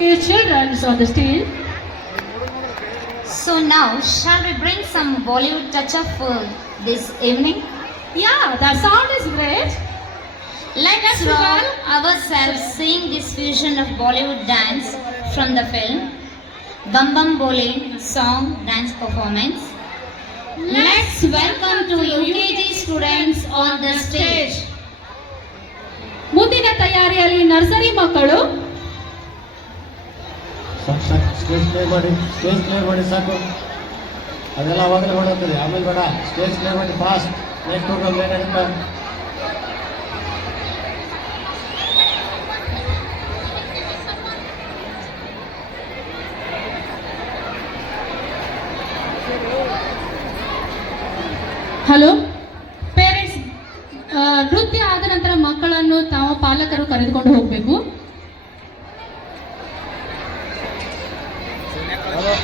children on the stage. So now, shall we bring some Bollywood touch up for this evening? Yeah, that sound is great. Let's Let's roll welcome- ourselves seeing this fusion of Bollywood dance from the film Bam Bam Bole song dance performance. Let's welcome to UKG students on the stage. ಮುಂದಿನ ತಯಾರಿಯಲ್ಲಿ nursery ಮಕ್ಕಳು ಸಾಕು ಸಾಕು. Stage clear ಮಾಡಿ stage play ಮಾಡಿ ಸಾಕು. ಅದೆಲ್ಲ ಅವಾಗಲೇ ಹೊಡೋಗ್ತದೆ ಆಮೇಲೆ ಬೇಡ. ಸ್ಟೇಜ್ ಕ್ಲಿಯರ್ ಮಾಡಿ ಫಾಸ್ಟ್ ನೆಕ್ಸ್ಟ್ ಪ್ರೋಗ್ರಾಮ್ ಏನಾಗುತ್ತೆ ಹಲೋ ಪೇರೆಂಟ್ಸ್ ನೃತ್ಯ ಆದ ನಂತರ ಮಕ್ಕಳನ್ನು ತಾವು ಪಾಲಕರು ಕರೆದುಕೊಂಡು ಹೋಗಬೇಕು. બરાબર